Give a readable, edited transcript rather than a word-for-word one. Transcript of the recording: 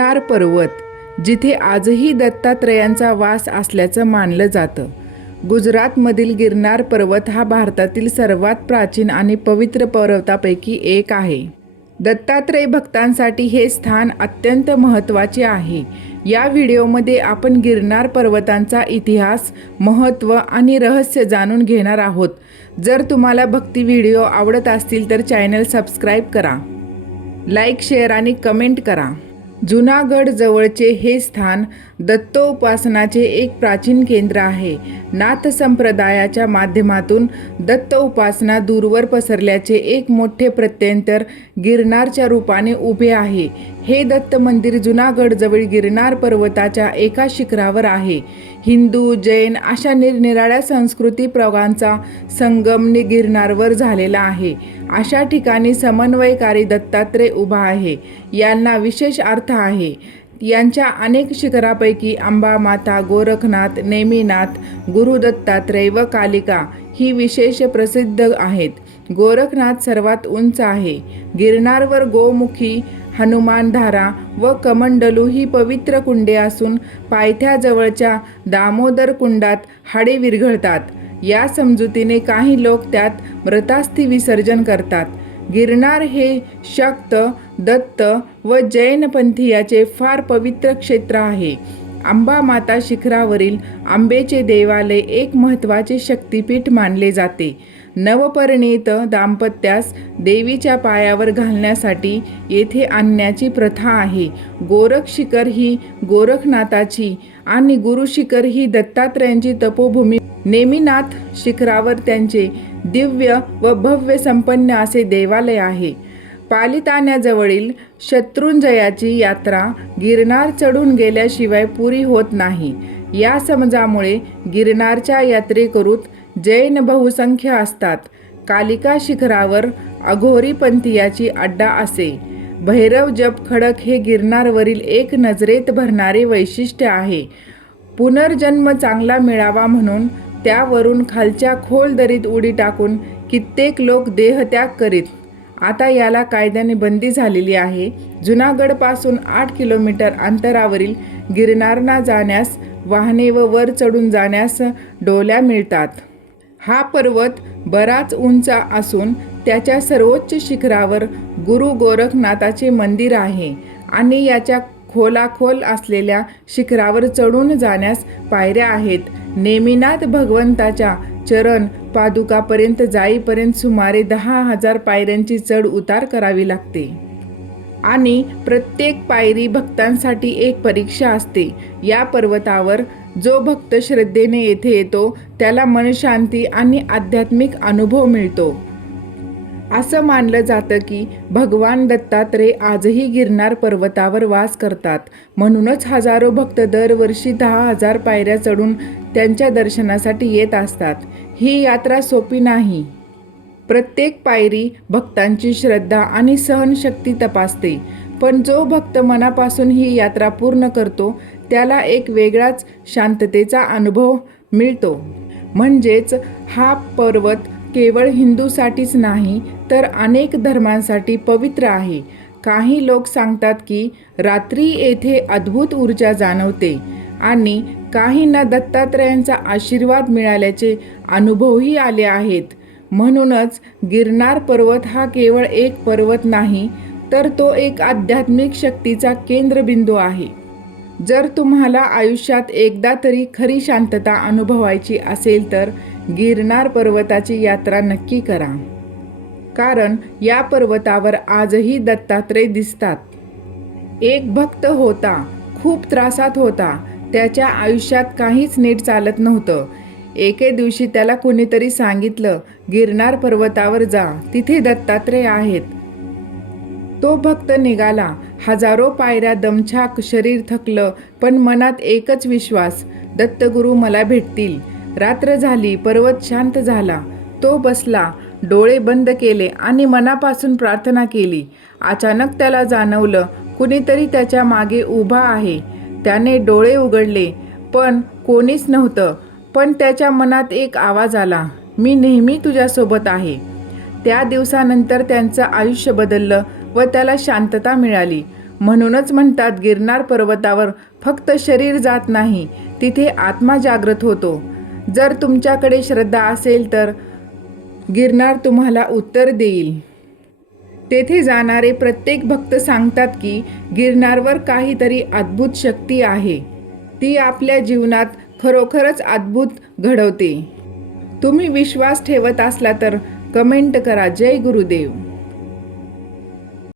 गिरनार पर्वत, जिथे आजही दत्तात्रेयांचा वास असल्याचं मानलं जातं. गुजरातमधील गिरनार पर्वत हा भारतातील सर्वात प्राचीन आणि पवित्र पर्वतापैकी एक आहे. दत्तात्रेय भक्तांसाठी हे स्थान अत्यंत महत्त्वाचे आहे. या व्हिडिओमध्ये आपण गिरनार पर्वतांचा इतिहास, महत्त्व आणि रहस्य जाणून घेणार आहोत. जर तुम्हाला भक्ती व्हिडिओ आवडत असतील तर चॅनल सबस्क्राईब करा, लाईक, शेअर आणि कमेंट करा. जुनागड जवळचे हे स्थान दत्तोपासनाचे एक प्राचीन केंद्र आहे. नाथ संप्रदायाच्या माध्यमातून दत्त उपासना दूरवर पसरल्याचे एक मोठे प्रत्यंतर गिरनारच्या रूपाने उभे आहे. हे दत्त मंदिर जुनागडजवळ गिरनार पर्वताच्या एका शिखरावर आहे. हिंदू, जैन अशा निरनिराळ्या संस्कृती प्रवाहांचा संगम गिरनारवर झालेला आहे. अशा ठिकाणी समन्वयकारी दत्तात्रेय उभा आहे. यांना विशेष अर्थ आहे. यांच्या अनेक शिखरापैकी अंबामाता, गोरखनाथ, नेमिनाथ, गुरु दत्तात्रेय व कालिका ही विशेष प्रसिद्ध आहेत. गोरखनाथ सर्वात उंच आहे. गिरनारवर गोमुखी, हनुमानधारा व कमंडलू ही पवित्र कुंडे असून पायथ्याजवळच्या दामोदर कुंडात हाडे विरघळतात. या समजुतीने काही लोक त्यात मृतास्थी विसर्जन करतात. गिरनार हे शक्त, दत्त व जैन पंथीयाचे फार पवित्र क्षेत्र आहे. अंबामाता शिखरावरील आंबेचे देवालय एक महत्त्वाचे शक्तिपीठ मानले जाते. नवपरिणीत दाम्पत्यास देवीच्या पायावर घालण्यासाठी येथे आणण्याची प्रथा आहे. गोरख शिखर ही गोरखनाथाची आणि गुरु शिखर ही दत्तात्रेयांची तपोभूमी. नेमिनाथ शिखरावर त्यांचे दिव्य व भव्य संपन्न असे देवालय आहे. पालिताण्याजवळील शत्रुंजयाची यात्रा गिरनार चढून गेल्याशिवाय पुरी होत नाही. या समजामुळे गिरनारच्या यात्रेकरूत जैन बहुसंख्य असतात. कालिका शिखरावर अघोरी पंथीयाची अड्डा असे. भैरव जप खडक हे गिरनारवरील एक नजरेत भरणारे वैशिष्ट्य आहे. पुनर्जन्म चांगला मिळावा म्हणून त्यावरून खालच्या खोल दरीत उडी टाकून कित्येक लोक देहत्याग करीत. आता याला कायद्याने बंदी झालेली आहे. जुनागडपासून 8 किलोमीटर अंतरावरील गिरनारला जाण्यास वाहने व वर चढून जाण्यास डोल्या मिळतात. हा पर्वत बराच उंच असून त्याच्या सर्वोच्च शिखरावर गुरु गोरखनाथाचे मंदिर आहे आणि याच्या खोलाखोल असलेल्या शिखरावर चढून जाण्यास पायऱ्या आहेत. नेमिनाथ भगवंताच्या चरण पादुकापर्यंत जाईपर्यंत सुमारे 10,000 पायऱ्यांची चढ उतार करावी लागते आणि प्रत्येक पायरी भक्तांसाठी एक परीक्षा असते. या पर्वतावर जो भक्त श्रद्धेने येथे येतो त्याला मनशांती आणि आध्यात्मिक अनुभव मिळतो. असं मानलं जातं की भगवान दत्तात्रेय आजही गिरनार पर्वतावर वास करतात. म्हणूनच हजारो भक्त दरवर्षी 10,000 पायऱ्या चढून त्यांच्या दर्शनासाठी येत असतात. ही यात्रा सोपी नाही. प्रत्येक पायरी भक्तांची श्रद्धा आणि सहनशक्ती तपासते. पण जो भक्त मनापासून ही यात्रा पूर्ण करतो त्याला एक वेगळाच शांततेचा अनुभव मिळतो. म्हणजेच हा पर्वत केवळ हिंदूसाठीच नाही तर अनेक धर्मांसाठी पवित्र आहे. काही लोक सांगतात की रात्री येथे अद्भुत ऊर्जा जाणवते आणि काहींना दत्तात्रेयांचा आशीर्वाद मिळाल्याचे अनुभवही आले आहेत. म्हणूनच गिरनार पर्वत हा केवळ एक पर्वत नाही तर तो एक आध्यात्मिक शक्तीचा केंद्रबिंदू आहे. जर तुम्हाला आयुष्यात एकदा तरी खरी शांतता अनुभवायची असेल तर गिरनार पर्वताची यात्रा नक्की करा. कारण या पर्वतावर आजही दत्तात्रेय दिसतात. एक भक्त होता, खूप त्रासात होता. त्याच्या आयुष्यात काहीच नीट चालत नव्हतं. एके दिवशी त्याला कुणीतरी सांगितलं, गिरनार पर्वतावर जा, तिथे दत्तात्रेय आहेत. तो भक्त निघाला. हजारो पायऱ्या दमछाक, शरीर थकलं, पण मनात एकच विश्वास, दत्तगुरू मला भेटतील. रात्र झाली, पर्वत शांत झाला. तो बसला, डोळे बंद केले आणि मनापासून प्रार्थना केली. अचानक त्याला जाणवलं कुणीतरी त्याच्या मागे उभा आहे. त्याने डोळे उघडले पण कोणीच नव्हतं. पण त्याच्या मनात एक आवाज आला, मी नेहमी तुझ्यासोबत आहे. त्या दिवसानंतर त्यांचं आयुष्य बदललं व त्याला शांतता मिळाली. म्हणूनच म्हणतात गिरनार पर्वतावर फक्त शरीर जात नाही, तिथे आत्मा जागृत होतो. जर तुमच्याकडे श्रद्धा असेल तर गिरनार तुम्हाला उत्तर देईल. तेथे जाणारे प्रत्येक भक्त सांगतात की गिरनारवर काहीतरी अद्भुत शक्ती आहे. ती आपल्या जीवनात खरोखरच अद्भुत घडवते. तुम्ही विश्वास ठेवत असला तर कमेंट करा. जय गुरुदेव.